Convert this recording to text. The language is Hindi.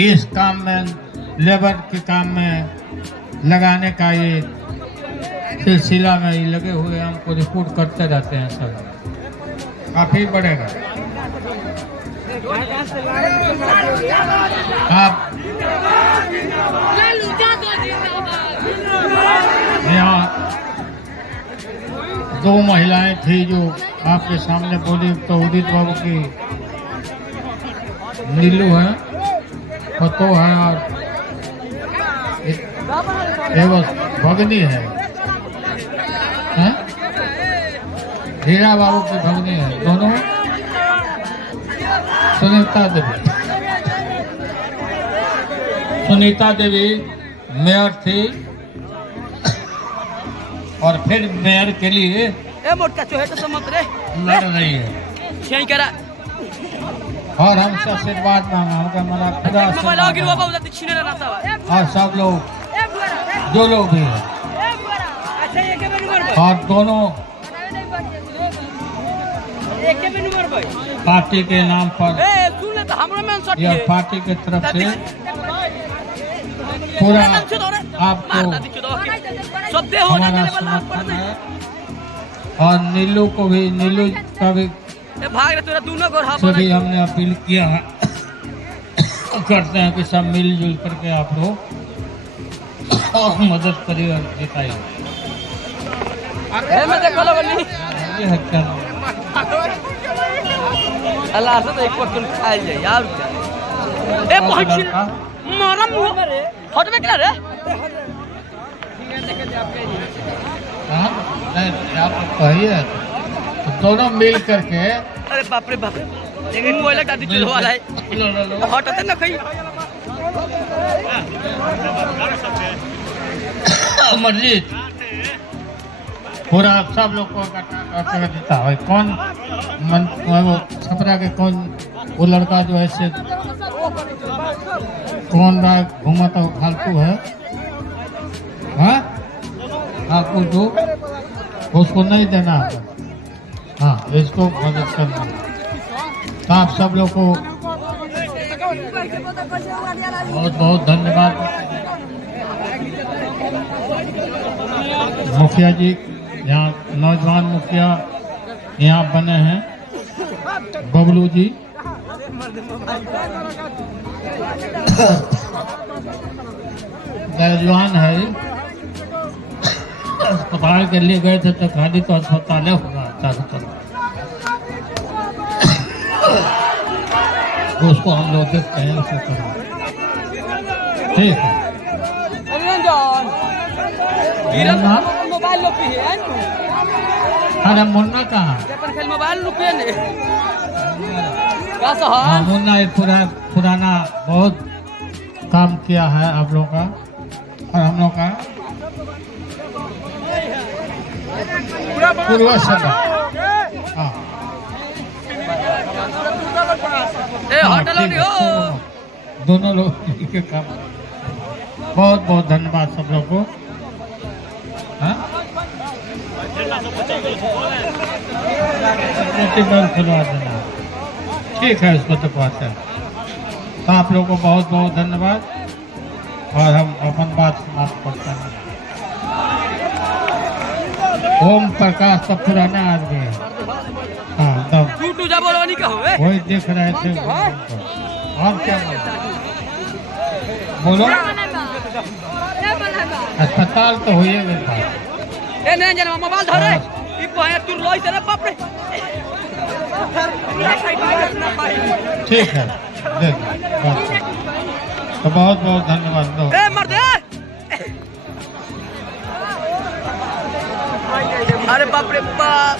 इस काम में, लेबर के काम में लगाने का ये सिलसिला में ये लगे हुए, हमको रिपोर्ट करते रहते हैं। सब काफी बढ़ेगा। आप यहाँ 2 महिलाएं थी जो आपके सामने बोली, तो उदित बाबू की नीलू है, पतो है, और भगनी है, हीरा बाबू की भगनी है। दोनों सुनीता देवी मेयर थी और फिर मेयर के लिए लड़ रही है और हमसे आशीर्वाद मांगा। हमारा पूरा और सब लोग जो लोग भी हैं, और दोनों पार्टी के नाम पर यह पार्टी की तरफ से पूरा आपको हमारा समर्थन है। और नीलू को भी, नीलू का भी सभी हमने अपील किया है, करते हैं कि सब मिलजुल करके आप लोग मदद करिए और जिताइए। अल्लाह से तो एक पटल खाए जाए यार। ए पहुंच मारम हटबे क्या रे? हां नहीं आप कहिए तो दोनों मिल करके। अरे बाप रे बाप, एक मोबाइल का डिटेल वाला है, हटते ना कहीं मस्जिद पूरा सब लोग को इकट्ठा देता है। कौन मन वो छपरा के कौन वो लड़का जो है कौन रहा घूमता वो फालतू है, हाँ आपको जो उसको नहीं देना है। हाँ इसको मदद करना। तो आप सब लोग को बहुत बहुत धन्यवाद। मुखिया जी यहाँ नौजवान मुखिया यहाँ बने हैं, बबलू जी नौजवान है। अस्पताल के लिए गए थे तो खाली तो अस्पताल होगा चारों तरफ, उसको हम लोग देखते हैं, उसको करें। ठीक है मोबाइल अरे मुन्ना कहाँ? मोबाइल मुन्ना एक पुराना बहुत काम किया है आप लोग का और हम लोग का पूर्वज। दोनों लोग के काम। बहुत बहुत धन्यवाद सब लोग को। खिलवा देना ठीक है, इसको तो बात है। तो आप लोगों को बहुत बहुत धन्यवाद और हम अपन बात समाप्त करते हैं। ओम प्रकाश का पुराना आदमी है। हाँ तब वही देख रहे थे। आप क्या बोलो? अस्पताल तो हुई है मोबाइल धरे बाप रे। ठीक है तो बहुत बहुत धन्यवाद। अरे बाप रे बाप।